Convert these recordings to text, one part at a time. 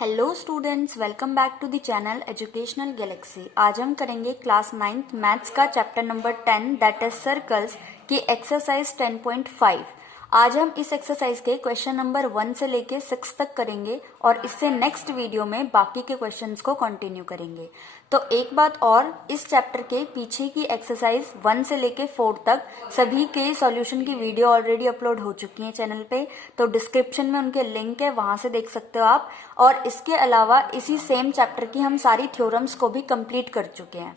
Hello students, welcome back to the channel educational galaxy. आज हम करेंगे क्लास 9th मैथ्स का chapter number 10 that is circles की exercise 10.5। आज हम इस एक्सरसाइज के क्वेश्चन नंबर 1 से लेके 6 तक करेंगे और इससे नेक्स्ट वीडियो में बाकी के क्वेश्चंस को कंटिन्यू करेंगे। तो एक बात और, इस चैप्टर के पीछे की एक्सरसाइज 1 से लेके 4 तक सभी के सॉल्यूशन की वीडियो ऑलरेडी अपलोड हो चुकी है चैनल पे, तो डिस्क्रिप्शन में उनके लिंक है, वहां से देख सकते हो आप। और इसके अलावा इसी सेम चैप्टर की हम सारी थ्योरम्स को भी कंप्लीट कर चुके हैं।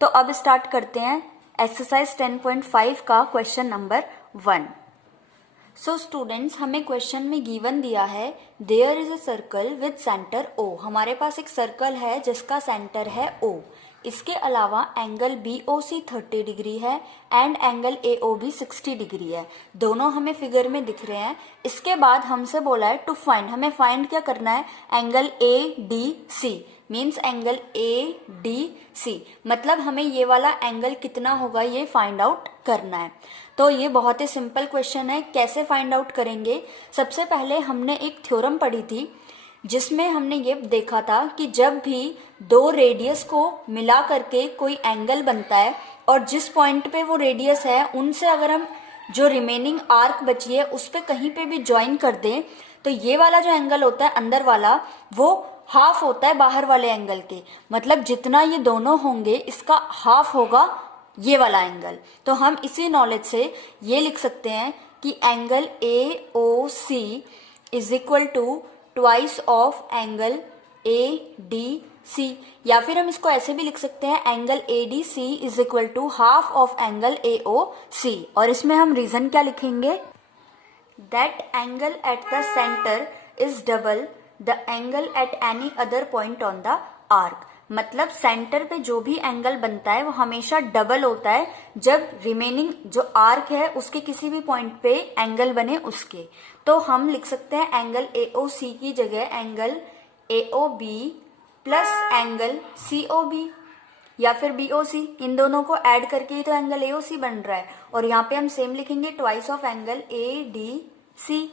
तो अब स्टार्ट करते हैं एक्सरसाइज 10.5 का क्वेश्चन नंबर 1। सो स्टूडेंट्स, हमें क्वेश्चन में गिवन दिया है there is a circle with centre O. हमारे पास एक सर्कल है जिसका सेंटर है ओ। इसके अलावा एंगल BOC 30 डिग्री है एंड एंगल AOB 60 डिग्री है। दोनों हमें फिगर में दिख रहे हैं। इसके बाद हमसे बोला है टू फाइंड, हमें फाइंड क्या करना है? Angle ADC means angle ADC, मतलब हमें ये वाला एंगल कितना होगा ये फाइंड आउट करना है। तो ये बहुत ही सिंपल क्वेश्चन है। कैसे फाइंड आउट करेंगे? सबसे पहले हमने एक थ्योरम पढ़ी थी जिसमें हमने ये देखा था कि जब भी दो रेडियस को मिला करके कोई एंगल बनता है और जिस पॉइंट पे वो रेडियस है उनसे अगर हम जो रिमेनिंग आर्क बची है उस पे कहीं पे भी ज्वाइन कर दें तो ये वाला जो एंगल होता है अंदर वाला वो हाफ होता है बाहर वाले एंगल के। मतलब जितना ये दोनों होंगे इसका हाफ होगा ये वाला एंगल। तो हम इसी नॉलेज से ये लिख सकते हैं कि angle AOC is equal to twice of angle ADC, या फिर हम इसको ऐसे भी लिख सकते हैं angle ADC is equal to half of angle AOC। और इसमें हम रीजन क्या लिखेंगे? That angle at the centre is double the angle at any other point on the arc. मतलब सेंटर पे जो भी एंगल बनता है वो हमेशा डबल होता है जब रिमेनिंग जो आर्क है उसके किसी भी पॉइंट पे एंगल बने उसके। तो हम लिख सकते हैं एंगल AOC की जगह angle AOB plus angle COB या फिर BOC। इन दोनों को ऐड करके ही तो एंगल AOC बन रहा है। और यहाँ पे हम सेम लिखेंगे twice of angle ADC।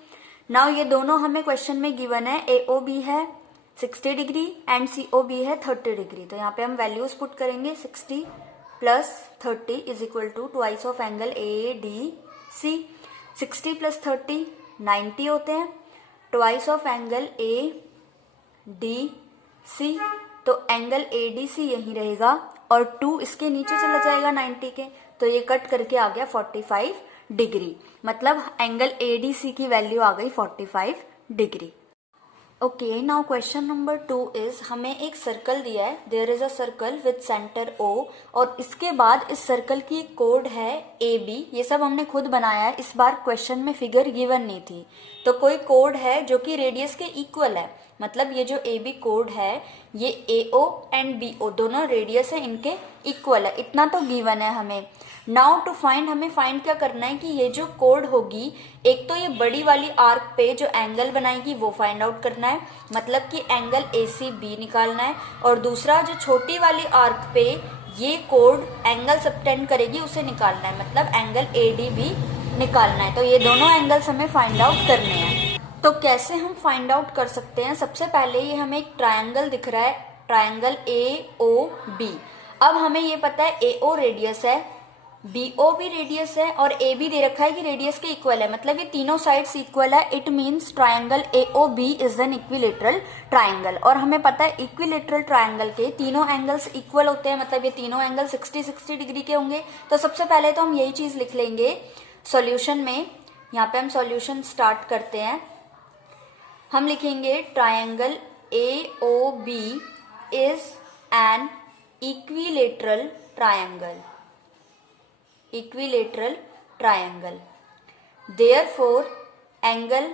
Now ये दोनों हमें क्वेश्चन में गिवन है, AOB है 60 डिग्री एंड COB है 30 डिग्री। तो यहाँ पे हम वैल्यूज पुट करेंगे 60 plus 30 is equal to twice of angle ADC। 60 plus 30 90 होते हैं, ट्वाइस ऑफ एंगल ADC। तो एंगल ADC यही रहेगा और 2 इसके नीचे चला जाएगा 90 के, तो ये कट करके आ गया 45 डिग्री। मतलब एंगल ADC की वैल्यू आ गई 45 degree. Okay, now question number 2 is, हमें एक सर्कल दिया है, there is a circle with centre O और इसके बाद इस सर्कल की एक कोड है AB। ये सब हमने खुद बनाया है, इस बार क्वेश्चन में फिगर गिवन नहीं थी। तो कोई कोड है जो कि रेडियस के इक्वल है, मतलब ये जो AB कोड है ये AO एंड BO दोनों रेडियस है इनके इक्वल है, इतना तो गिवन है हमें। नाउ टू फाइंड, हमें फाइंड क्या करना है कि ये जो कोड होगी, एक तो ये बड़ी वाली आर्क पे जो एंगल बनाएगी वो फाइंड आउट करना है, मतलब कि एंगल ACB निकालना है। और दूसरा जो छोटी वाली आर्क पे ये कोड एंगल सबटेंड करेगी उसे निकालना है, मतलब एंगल ADB निकालना है। तो ये दोनों एंगल्स हमें फाइंड आउट करने हैं। तो कैसे हम फाइंड आउट कर सकते हैं? सबसे पहले ये हमें एक ट्रायंगल दिख रहा है, ट्रायंगल AOB। अब हमें ये पता है AO रेडियस है, BO भी रेडियस है और AB दे रखा है कि रेडियस के इक्वल है, मतलब ये तीनों साइड्स इक्वल है। It means triangle AOB is an equilateral triangle. और हमें पता है इक्विलेटरल ट्रायंगल के तीनों एंगल्स इक्वल होते हैं, मतलब ये तीनों एंगल 60-60 डिग्री के होंगे। तो सबसे पहले तो हम यही चीज लिख लेंगे सॉल्यूशन में। यहाँ पे हम सॉल्यूशन स्टार्ट करते हैं। हम लिखेंगे triangle AOB is an equilateral triangle, equilateral triangle. Therefore angle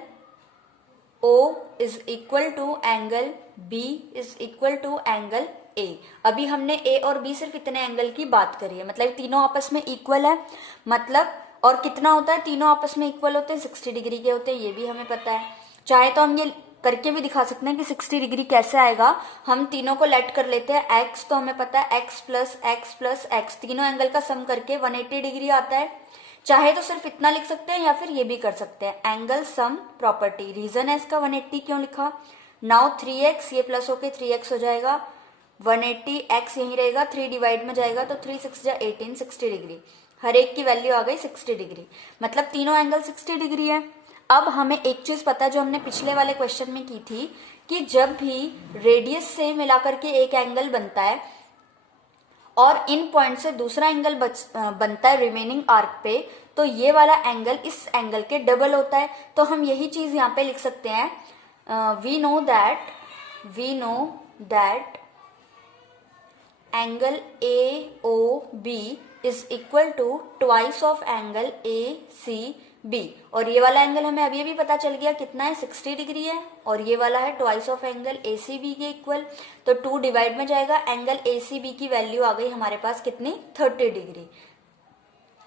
O is equal to angle B is equal to angle A। अभी हमने A और B सिर्फ इतने एंगल की बात करी है, मतलब तीनों आपस में इक्वल है। मतलब और कितना होता है, तीनों आपस में इक्वल होते हैं, 60 डिग्री के होते हैं, ये भी हमें पता है। चाहे तो हम ये करके भी दिखा सकते हैं कि 60 डिग्री कैसे आएगा। हम तीनों को लेट कर लेते हैं x, तो हमें पता है x plus x plus x, तीनों एंगल का सम करके 180 डिग्री आता है। चाहे तो सिर्फ इतना लिख सकते हैं या फिर ये भी कर सकते हैं, एंगल सम प्रॉपर्टी। रीजन है इसका 180 क्यों लिखा, नाउ 3x, ये प्लस होके 3x हो जाएगा, 180, x यहीं रहेगा, 3 डिवाइड में जाएगा तो 3 6 जा 18, 60 डिग्री। हर एक की वैल्यू आ गई 60 डिग्री, मतलब तीनों एंगल 60 डिग्री है। अब हमें एक चीज पता है जो हमने पिछले वाले क्वेश्चन में की थी कि जब भी रेडियस से मिलाकर के एक एंगल बनता है और इन पॉइंट से दूसरा एंगल बनता है रिमेनिंग आर्क पे, तो ये वाला एंगल इस एंगल के डबल होता है। तो हम यही चीज यहाँ पे लिख सकते हैं, we know that angle AOB is equal to twice of angle ACB। और ये वाला एंगल हमें अभी पता चल गया कितना है, 60 डिग्री है, और ये वाला है ट्वाइस ऑफ एंगल ACB के इक्वल। तो 2 डिवाइड में जाएगा, एंगल ACB की वैल्यू आ गई हमारे पास कितनी, 30 डिग्री।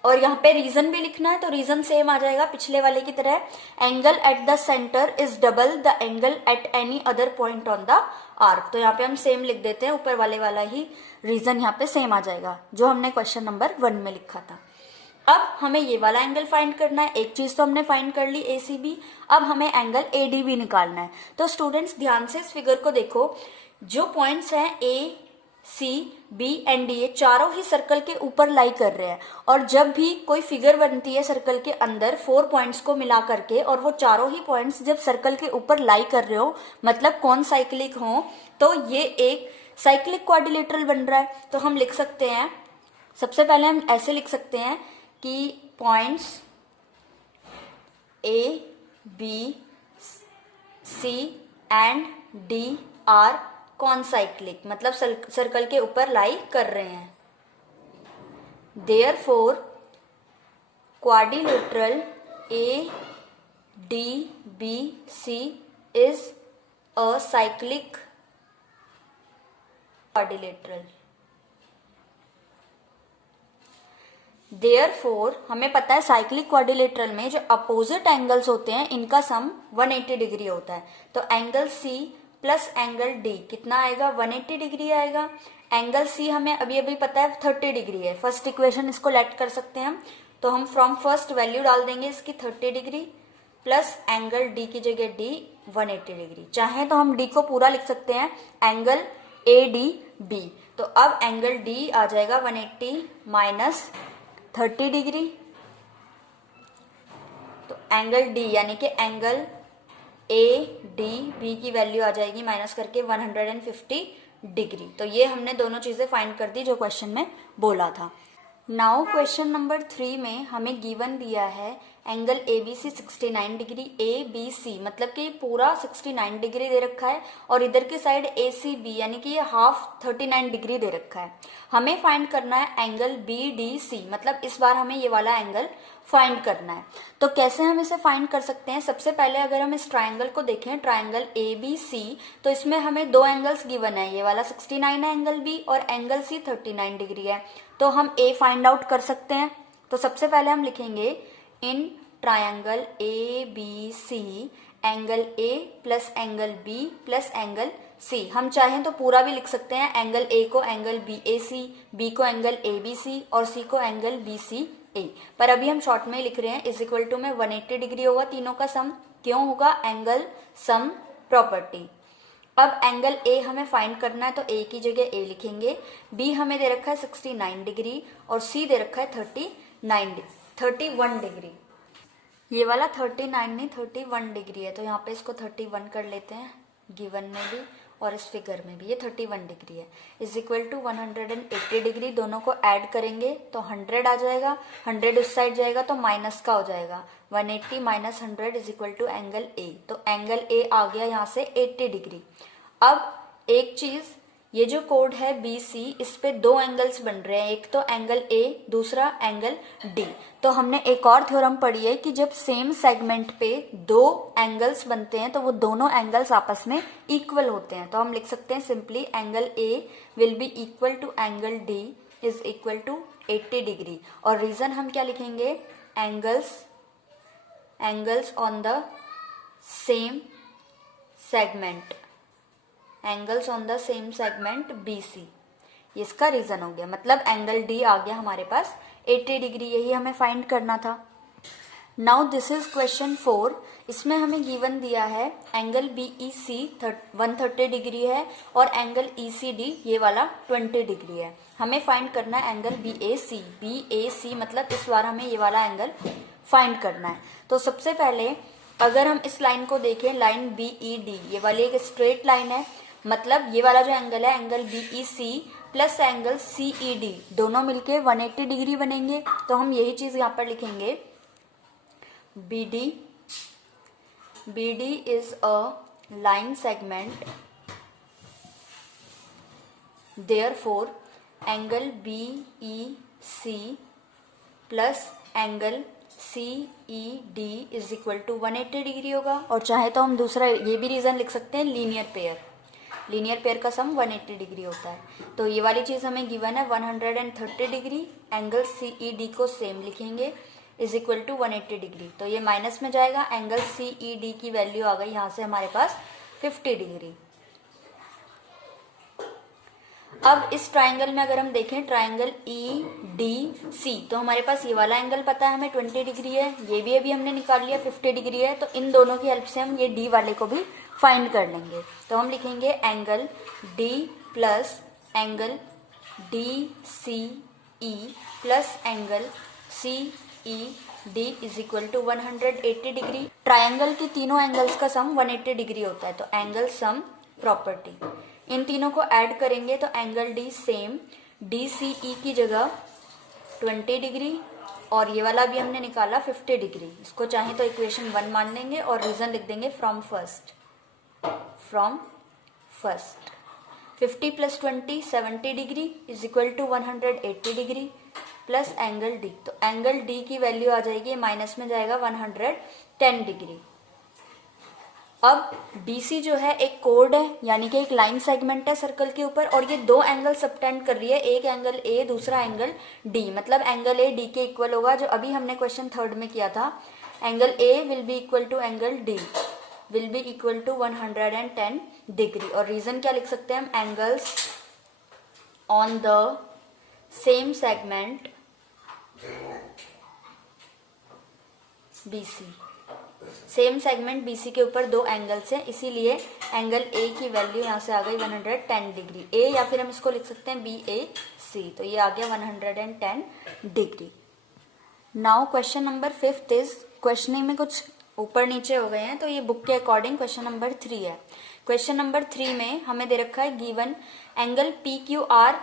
और यहाँ पे रीजन भी लिखना है, तो रीजन सेम आ जाएगा पिछले वाले की तरह, angle at the centre is double the angle at any other point on the arc. तो यहाँ पे हम सेम लिख देते हैं, ऊपर वाले वाला ही रीजन यहाँ पे सेम आ जाएगा जो हमने क्वेश्चन नंबर 1 में लिखा था। अब हमें ये वाला एंगल फाइंड करना है, एक चीज तो हमने फाइंड कर ली ACB, अब हमें एंगल ADB निकालना है। तो स्टूडेंट्स ध्यान से इस फिगर को देखो, जो पॉइंट्स हैं ACB एंड D, ये चारों ही सर्कल के ऊपर लाई कर रहे हैं। और जब भी कोई फिगर बनती है सर्कल के अंदर 4 पॉइंट्स को मिला करके, और वो चारों ही पॉइंट्स जब सर्कल के ऊपर लाई कर रहे हो, मतलब कौन साइक्लिक हो, तो ये एक साइक्लिक क्वाड्रिलेटरल बन रहा है। तो हम लिख सकते हैं, सबसे पहले हम ऐसे लिख सकते हैं कि points ABC and D are concyclic, मतलब सर्कल के ऊपर लाई कर रहे हैं। Therefore quadrilateral ADBC is a cyclic quadrilateral. Therefore हमें पता है साइक्लिक क्वाड्रिलेटरल में जो अपोजिट एंगल्स होते हैं इनका सम 180 डिग्री होता है। तो angle C plus angle D कितना आएगा, 180 डिग्री आएगा। एंगल C हमें अभी पता है 30 डिग्री है, फर्स्ट इक्वेशन इसको लेट कर सकते हैं हम। तो हम फ्रॉम फर्स्ट वैल्यू डाल देंगे इसकी 30 डिग्री, प्लस एंगल D की जगह D 180 डिग्री। चाहे तो हम D को पूरा लिख सकते हैं, एंगल ADB। तो अब एंगल D आ जाएगा 180 माइनस 30 डिग्री, तो एंगल D यानी कि एंगल ADB की वैल्यू आ जाएगी माइनस करके 150 डिग्री। तो ये हमने दोनों चीजें फाइंड कर दी जो क्वेश्चन में बोला था। नाउ क्वेश्चन नंबर 3 में हमें गिवन दिया है एंगल ABC 69 डिग्री, ABC मतलब कि पूरा 69 डिग्री दे रखा है, और इधर की साइड ACB यानी कि ये हाफ 39 डिग्री दे रखा है। हमें फाइंड करना है एंगल BDC, मतलब इस बार हमें ये वाला एंगल फाइंड करना है। तो कैसे हम इसे फाइंड कर सकते हैं, सबसे पहले अगर हम इस ट्राइंगल को देखें, ट्राइंगल ABC, तो इसमें हमें दो एंगल्स गिवन है, ये वाला 69 है एंगल B, और एंगल C 39 डिग्री है। तो हम A फाइंड आउट कर सकते हैं। तो सबसे पहले हम लिखेंगे in triangle ABC angle A plus angle B plus angle C। हम चाहें तो पूरा भी लिख सकते हैं, एंगल A को एंगल BAC, B को एंगल ABC और C को एंगल BCA, पर अभी हम शॉर्ट में लिख रहे हैं। इज इक्वल टू में 180 डिग्री होगा तीनों का सम, क्यों होगा, एंगल सम प्रॉपर्टी। अब एंगल A हमें फाइंड करना है, तो A की जगह A लिखेंगे। B हमें दे रखा है 69 डिग्री और C दे रखा है 31 डिग्री। ये वाला 39 नहीं 31 डिग्री है, तो यहाँ पे इसको 31 कर लेते हैं, गिवन में भी और इस फिगर में भी ये 31 डिग्री है। इज इक्वल टू 180 डिग्री, दोनों को ऐड करेंगे तो 100 आ जाएगा, 100 उस साइड जाएगा तो माइनस का हो जाएगा, 180 minus 100 is equal to angle A। तो एंगल A आ गया यहाँ से 80 डिग्री। अब एक चीज, ये जो कोड है BC, इस पे दो एंगल्स बन रहे हैं, एक तो एंगल A, दूसरा एंगल D। तो हमने एक और थ्योरम पढ़ी है कि जब सेम सेगमेंट पे दो एंगल्स बनते हैं तो वो दोनों एंगल्स आपस में इक्वल होते हैं। तो हम लिख सकते हैं simply angle A will be equal to angle D is equal to 80 degree. और रीजन हम क्या लिखेंगे, angles on the same segment, angles on the same segment BC, इसका रीजन हो गया। मतलब एंगल D आ गया हमारे पास 80 डिग्री, यही हमें फाइंड करना था। Now this is question 4। इसमें हमें गिवन दिया है एंगल BEC 130 डिग्री है और एंगल ECD ये वाला 20 डिग्री है। हमें फाइंड करना है एंगल BAC मतलब इस बार हमें ये वाला एंगल फाइंड करना है। तो सबसे पहले अगर हम इस लाइन को देखें, लाइन BED ये वाली एक स्ट्रेट लाइन है, मतलब ये वाला जो एंगल है angle BEC plus angle CED दोनों मिलके 180 डिग्री बनेंगे। तो हम यही चीज यहाँ पर लिखेंगे, BD is a line segment, therefore angle BEC plus angle CED is equal to 180 degree होगा। और चाहे तो हम दूसरा ये भी रीजन लिख सकते हैं, लीनियर पेयर का सम 180 डिग्री होता है। तो ये वाली चीज हमें गिवन है 130 डिग्री, एंगल CED को सेम लिखेंगे इज इक्वल टू 180 डिग्री। तो ये माइनस में जाएगा, एंगल CED की वैल्यू आ गई यहाँ से हमारे पास 50 डिग्री। अब इस ट्राइंगल में अगर हम देखें ट्राइंगल EDC, तो हमारे पास ये वाला एंगल पता है हमें 20 डिग्री है, ये भी अभी हमने निकाल लिया 50 डिग्री है। तो इन दोनों की हेल्प से हम ये D वाले को भी फाइंड कर लेंगे। तो हम लिखेंगे angle D plus angle DCE plus angle CED is equal to 180 degree. Triangle के तीनों एंगल्स का सम 180 डिग्री होता है। तो एंगल सम प्रॉपर्टी, इन तीनों को ऐड करेंगे तो एंगल D सेम, DCE की जगह 20 डिग्री और ये वाला भी हमने निकाला 50 डिग्री। इसको चाहे तो इक्वेशन 1 मान लेंगे और रीजन लिख देंगे from first 50 plus 20 70 degree is equal to 180 degree plus angle D। तो एंगल D की वैल्यू आ जाएगी, माइनस में जाएगा 110 डिग्री। अब BC जो है एक कोड है, यानी कि एक लाइन सेगमेंट है सर्कल के ऊपर, और ये दो एंगल सबटेंड कर रही है, एक एंगल A दूसरा एंगल D। मतलब एंगल A D के इक्वल होगा, जो अभी हमने क्वेश्चन 3 में किया था। Angle A will be equal to angle D will be equal to 110 degree. और रीजन क्या लिख सकते हैं हम, angles on the same segment BC, same segment BC के ऊपर दो एंगल्स हैं, इसीलिए एंगल A की वैल्यू यहाँ से आ गई 110 डिग्री। A या फिर हम इसको लिख सकते हैं BAC, तो ये आ गया 110 degree. Now question number 5 is, questioning में कुछ ऊपर नीचे हो गए हैं, तो ये बुक के अकॉर्डिंग क्वेश्चन नंबर 3 है। क्वेश्चन नंबर 3 में हमें दे रखा है गिवन एंगल PQR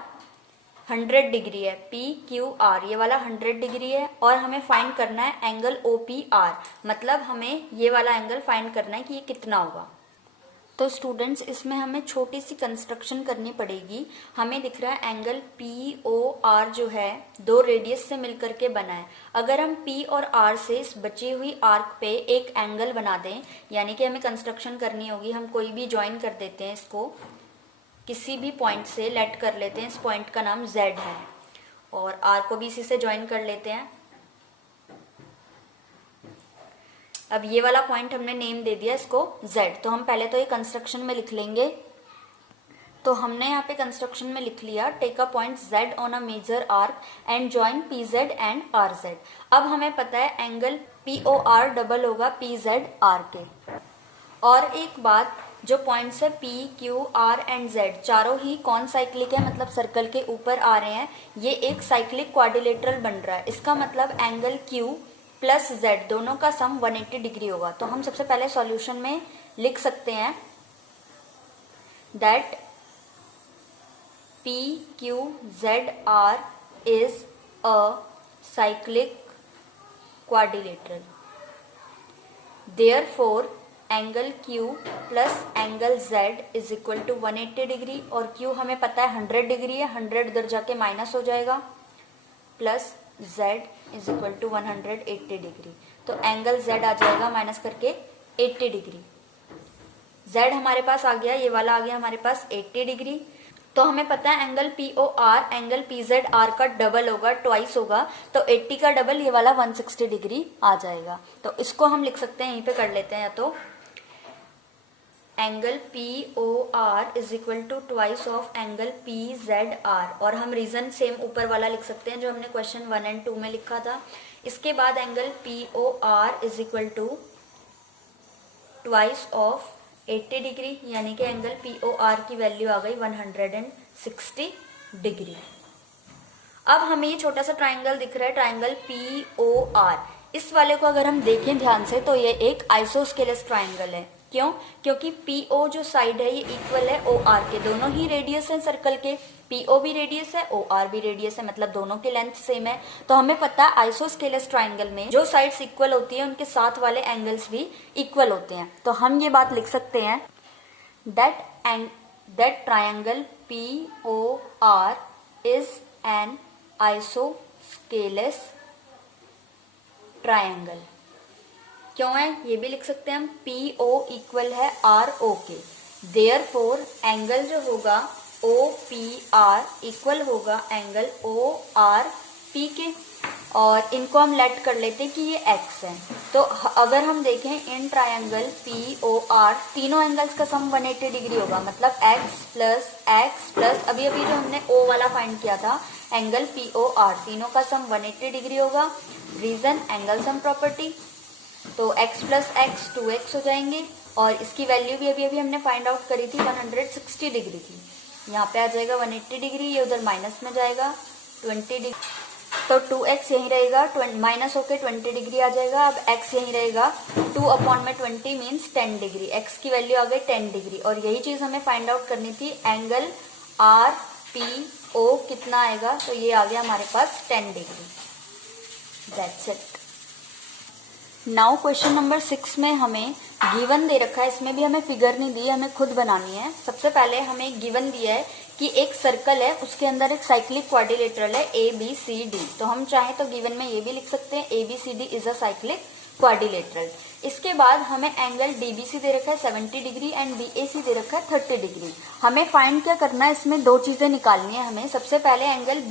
100 डिग्री है, PQR ये वाला 100 डिग्री है, और हमें फाइंड करना है एंगल OPR, मतलब हमें ये वाला एंगल फाइंड करना है कि ये कितना होगा। तो स्टूडेंट्स इसमें हमें छोटी सी कंस्ट्रक्शन करनी पड़ेगी। हमें दिख रहा है एंगल POR जो है दो रेडियस से मिलकर के बना है। अगर हम P और R से इस बची हुई आर्क पे एक एंगल बना दें, यानी कि हमें कंस्ट्रक्शन करनी होगी, हम कोई भी ज्वाइन कर देते हैं इसको किसी भी पॉइंट से, लेट कर लेते हैं इस पॉइंट का नाम Z है, और R को भी इसी से ज्वाइन कर लेते हैं। अब ये वाला पॉइंट हमने नेम दे दिया इसको Z, तो हम पहले तो ये कंस्ट्रक्शन में लिख लेंगे। तो हमने यहाँ पे कंस्ट्रक्शन में लिख लिया, take a point Z on a major arc and join PZ and RZ। अब हमें पता है एंगल POR डबल होगा PZR के। और एक बात, जो पॉइंट्स है P, Q, R and Z चारों ही कौन साइक्लिक है, मतलब सर्कल के ऊपर आ रहे हैं, ये एक साइक्लिक क्वाड्रिलेटरल बन रहा है। इसका मतलब एंगल Q प्लस Z दोनों का सम 180 डिग्री होगा। तो हम सबसे पहले सॉल्यूशन में लिख सकते हैं that PQZR is a cyclic quadrilateral, therefore angle Q plus angle Z is equal to 180 degree, और Q हमें पता है 100 डिग्री है, 100 इधर जाके माइनस हो जाएगा, plus Z is equal to 180 degree. तो एंगल Z आ जाएगा माइनस करके 80 डिग्री। Z हमारे पास आ गया, ये वाला आ गया हमारे पास 80 डिग्री। तो हमें पता है एंगल POR एंगल PZR का डबल होगा, ट्वाइस होगा, तो 80 का डबल ये वाला 160 डिग्री आ जाएगा। तो इसको हम लिख सकते हैं, यहीं पे कर लेते हैं, या तो angle POR is equal to twice of angle PZR, और हम रीजन सेम ऊपर वाला लिख सकते हैं जो हमने क्वेश्चन 1 और 2 में लिखा था। इसके बाद angle POR is equal to twice of 80 degree, यानी कि एंगल POR की वैल्यू आ गई 160 डिग्री। अब हमें ये छोटा सा ट्राइंगल दिख रहा है, ट्राइंगल POR। इस वाले को अगर हम देखें ध्यान से तो ये एक आइसोस्केलेस ट्राइंगल है। क्यों? क्योंकि PO जो साइड है ये इक्वल है OR के, दोनों ही रेडियस है सर्कल के, PO भी रेडियस है OR भी रेडियस है, मतलब दोनों के लेंथ सेम है। तो हमें पता है आइसोस्केलेस ट्राइंगल में जो साइड्स इक्वल होती है उनके साथ वाले एंगल्स भी इक्वल होते हैं। तो हम ये बात लिख सकते हैं that triangle POR is an isosceles triangle. क्यों है? ये भी लिख सकते हैं हम, PO इक्वल है RO के, देयरफॉर एंगल जो होगा OPR इक्वल होगा एंगल ORP के, और इनको हम लेट कर लेते हैं कि ये x है। तो अगर हम देखें इन ट्राइंगल POR तीनों एंगल्स का सम 180 डिग्री होगा, मतलब x प्लस अभी अभी जो हमने O वाला फाइंड किया था एंगल POR, तीनों का सम 180 डिग्री होगा। रीजन एंगल सम प्रॉपर्टी, तो x प्लस x 2x हो जाएंगे, और इसकी वैल्यू भी अभी अभी हमने फाइंड आउट करी थी 160 डिग्री की। यहाँ पे आ जाएगा 180 डिग्री, ये उधर माइनस में जाएगा 20 डिग्री, तो 2x यहीं रहेगा, माइनस होके 20 डिग्री आ जाएगा। अब x यहीं रहेगा, 2/20 मीन्स 10 डिग्री, x की वैल्यू आ गई 10 डिग्री। और यही चीज हमें फाइंड आउट करनी थी, एंगल RPO कितना आएगा, तो ये आ गया हमारे पास 10 degree. That's it. Now question number 6 में हमें गिवन दे रखा है, इसमें भी हमें फिगर नहीं दी, हमें खुद बनानी है। सबसे पहले हमें गिवन दिया है कि एक सर्कल है, उसके अंदर एक साइक्लिक क्वाड्रिलेटरल है ABCD। तो हम चाहें तो गिवन में ये भी लिख सकते हैं ABCD is a cyclic quadrilateral. इसके बाद हमें एंगल DBC दे रखा है 70 डिग्री एंड BAC दे रखा है 30 डिग्री। हमें फाइंड क्या करना है, इसमें दो चीजें निकालनी है हमें। सबसे पहले एंगल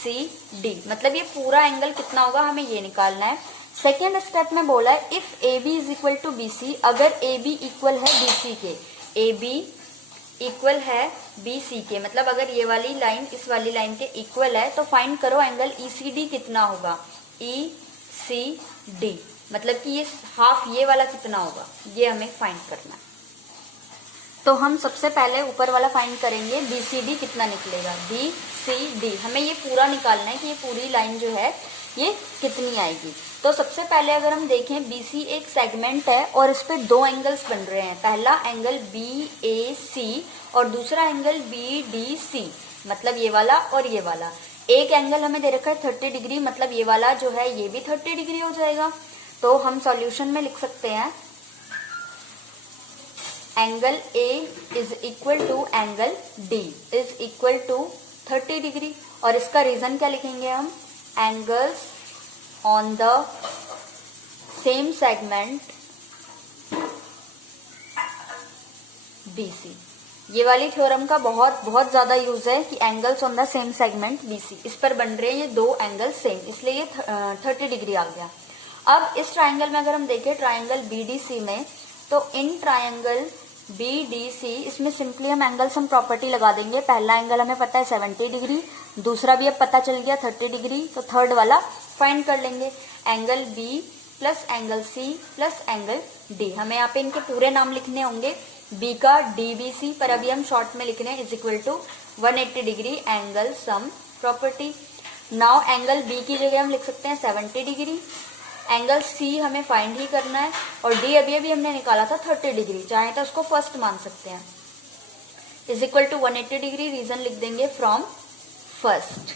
BCD, मतलब ये पूरा एंगल कितना होगा हमें ये निकालना है। सेकेंड स्टेप में बोला है if AB is equal to BC, अगर AB इक्वल है BC के, AB इक्वल है BC के, मतलब अगर ये वाली लाइन इस वाली लाइन के इक्वल है, तो फाइंड करो एंगल ECD कितना होगा। ECD मतलब कि ये हाफ ये वाला कितना होगा, ये हमें फाइंड करना है। तो हम सबसे पहले ऊपर वाला फाइंड करेंगे, BCD कितना निकलेगा। BCD हमें ये पूरा निकालना है कि ये पूरी लाइन जो है ये कितनी आएगी। तो सबसे पहले अगर हम देखें, BC एक सेगमेंट है और इस पे दो एंगल्स बन रहे हैं, पहला एंगल BAC और दूसरा एंगल BDC, मतलब ये वाला और ये वाला। एक एंगल हमें दे रखा है 30 डिग्री, मतलब ये वाला जो है ये भी 30 डिग्री हो जाएगा। तो हम सॉल्यूशन में लिख सकते हैं angle A is equal to angle D is equal to 30 degree, और इसका रीजन क्या लिखेंगे हम, angles on the same segment BC। ये वाली थ्योरम का बहुत ज्यादा यूज है कि angles on the same segment BC, इस पर बन रहे हैं ये दो एंगल सेम, इसलिए ये 30 डिग्री आ गया। अब इस ट्राइंगल में अगर हम देखें ट्राइंगल BDC में, तो इन ट्राइंगल BDC इसमें सिंपली हम एंगल सम प्रॉपर्टी लगा देंगे। पहला एंगल हमें पता है 70 डिग्री, दूसरा भी अब पता चल गया 30 डिग्री, तो थर्ड वाला फाइंड कर लेंगे। Angle B plus angle C plus angle D, हमें यहाँ पे इनके पूरे नाम लिखने होंगे, B का DBC, पर अभी हम शॉर्ट में लिख रहे हैं, is equal to 180 degree angle sum property. Now angle B की जगह हम लिख सकते हैं 70 डिग्री, एंगल C हमें फाइंड ही करना है, और D अभी अभी हमने निकाला था 30 डिग्री, चाहे तो उसको फर्स्ट मान सकते हैं, is equal to 180 degree, reason लिख देंगे फ्रॉम फर्स्ट।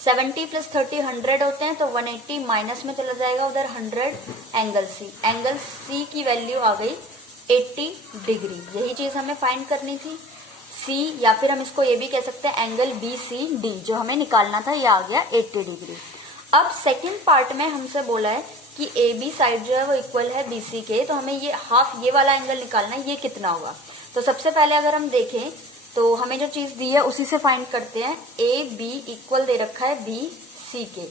70 प्लस 30 100 होते हैं, तो 180 माइनस में चला जाएगा उधर 100, एंगल C की वैल्यू आ गई 80 डिग्री। यही चीज हमें फाइंड करनी थी, C, या फिर हम इसको ये भी कह सकते हैं एंगल BCD जो हमें निकालना था, ये आ गया 80 डिग्री। अब सेकंड पार्ट में हमसे बोला है कि AB साइड जो है वो इक्वल है BC के, तो हमें ये हाफ ये वाला एंगल निकालना है, ये कितना होगा। तो सबसे पहले अगर हम देखें तो हमें जो चीज दी है उसी से फाइंड करते हैं। AB इक्वल दे रखा है BC के,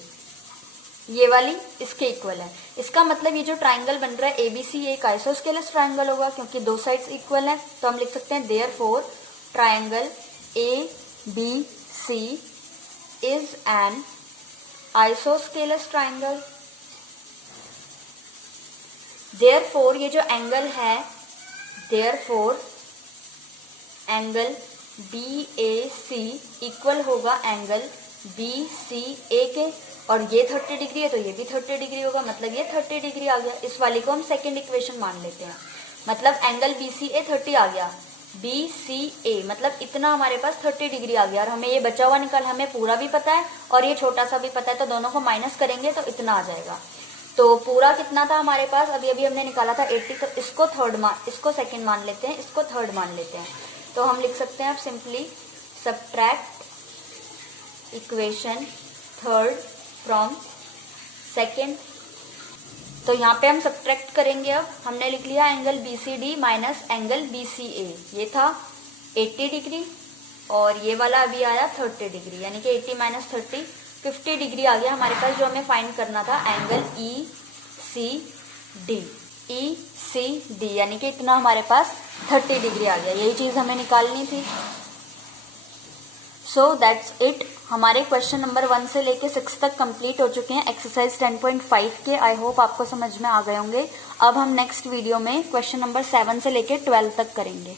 ये वाली इसके इक्वल है। इसका मतलब ये जो ट्राइंगल बन रहा है एबीसी एक आइसोस्केलस ट्राइंगल होगा क्योंकि दो साइड्स इक्वल है। तो हम लिख सकते हैं therefore triangle ABC is an isosceles triangle. Therefore ये जो एंगल है, देयरफॉर एंगल BAC इक्वल होगा एंगल BCA के, और ये 30 डिग्री है तो ये भी 30 डिग्री होगा, मतलब ये 30 डिग्री आ गया। इस वाली को हम सेकेंड इक्वेशन मान लेते हैं, मतलब एंगल BCA 30 आ गया, BCA मतलब इतना हमारे पास 30 डिग्री आ गया। और हमें ये बचा हुआ निकाल, हमें पूरा भी पता है और ये छोटा सा भी पता है, तो दोनों को माइनस करेंगे तो इतना आ जाएगा। तो पूरा कितना था हमारे पास, अभी अभी हमने निकाला था 80, तो इसको सेकंड मान लेते हैं, इसको थर्ड मान लेते हैं। तो हम लिख सकते हैं अब simply subtract equation third from second. तो यहाँ पे हम सब्ट्रैक्ट करेंगे। अब हमने लिख लिया angle BCD minus angle BCA, ये था 80 डिग्री और ये वाला अभी आया 30 डिग्री, यानी कि 80 माइनस 30 50 डिग्री आ गया हमारे पास। जो हमें फाइंड करना था एंगल ECD यानी कि इतना हमारे पास 30 डिग्री आ गया, यही चीज हमें निकालनी थी। So that's it. हमारे क्वेश्चन नंबर 1 से लेके 6 तक कंप्लीट हो चुके हैं एक्सरसाइज 10.5 के। आई होप आपको समझ में आ गए होंगे। अब हम नेक्स्ट वीडियो में क्वेश्चन नंबर 7 से लेके 12 तक करेंगे।